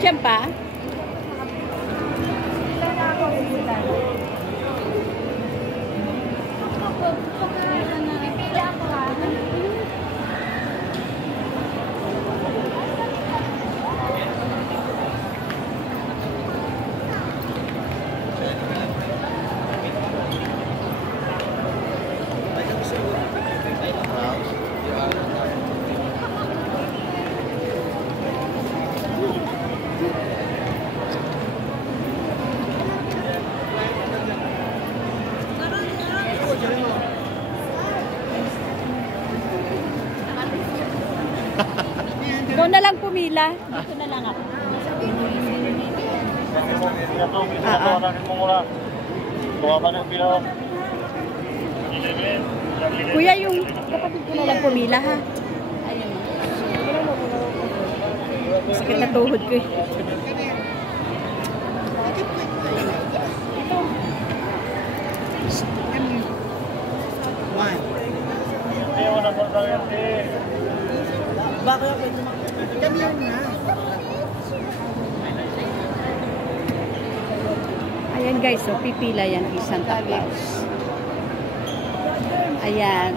Nandiyan pa? Ikaw na lang pumila. Dito na lang ako. Kuya, yung kapatid ko na lang pumila, ha? Sakit na tuhod ko, eh. Bakit ako ito kami yan na. Ayan guys, so pipila yan kay Santa Claus. Ayan.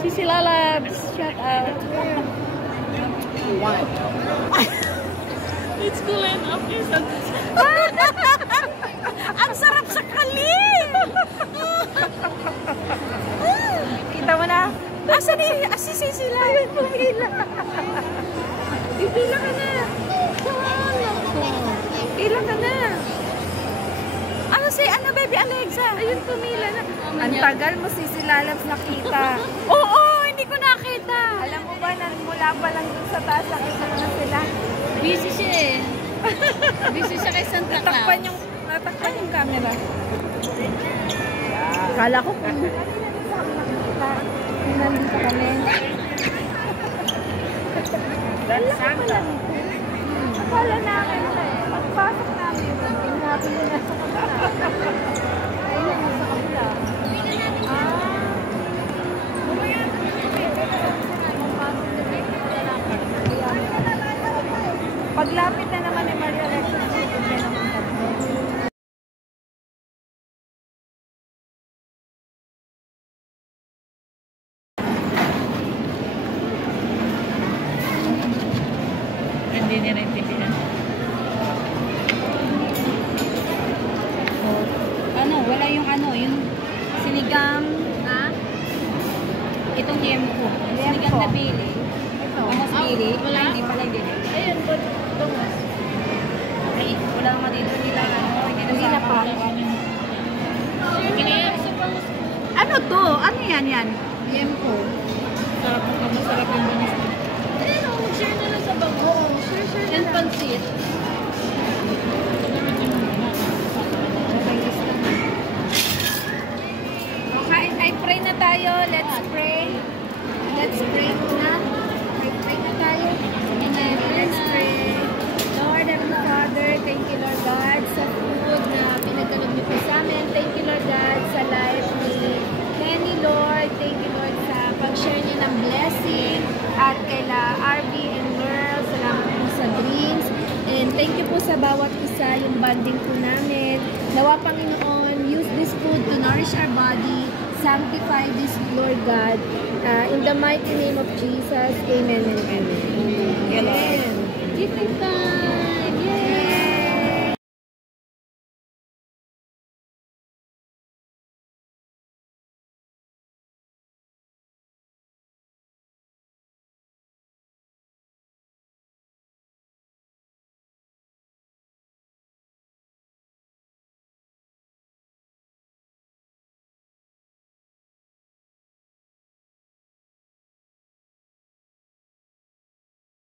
Si Sila Labs, shout out. One. It's cool enough kay Santa Claus. Ang sarap sa kalim! Kita mo na? Asa si Sila? Ayan, pumila. Pipila ka na. Pila ka na. Ano baby Alexa? Ayun, pumila na. Ang tagal mo si Labs nakita. Oo, hindi ko nakita. Alam mo ba, mula pa lang dun sa taas, nakita na sila. Busy siya eh. Busy siya kay Santa Claus. Natakpan yung camera. Kala ko kung Nandito kami. That's Santa. Akala namin siya eh. Pagpasok namin, pinapin na sa kabila. Ayun, sa kabila. Paglapit na naman ni Maria Alexa, hindi naman kami. Hindi niya naintindihan. wala yung yung sinigang na itong liempo. Sinigang na bili. Bangus bili. Wala, hindi pala din. Ayun, bangus. Ay, wala naman dito nila hindi na pa. Ano to? Ano yan? Liempo. Masarap yung bangus. Ayun, share na lang sa bangus. Share. And pansit. Pray na tayo. Let's pray. Let's pray na. Pray na tayo. Amen. Let's pray. Lord, Heavenly Father, thank you, Lord God, sa food na pinagkalog niyo po sa amin. Thank you, Lord God, sa life ni Kenny, Lord. Thank you, Lord, sa pag-share niyo ng blessing. At kaila RV and Merl, salamat po sa dreams. And thank you po sa bawat isa, yung bonding po namin. Nawa, Panginoon, use this food to nourish our body. Sanctify this, Lord God. In the mighty name of Jesus, amen and amen. Amen. Giving time.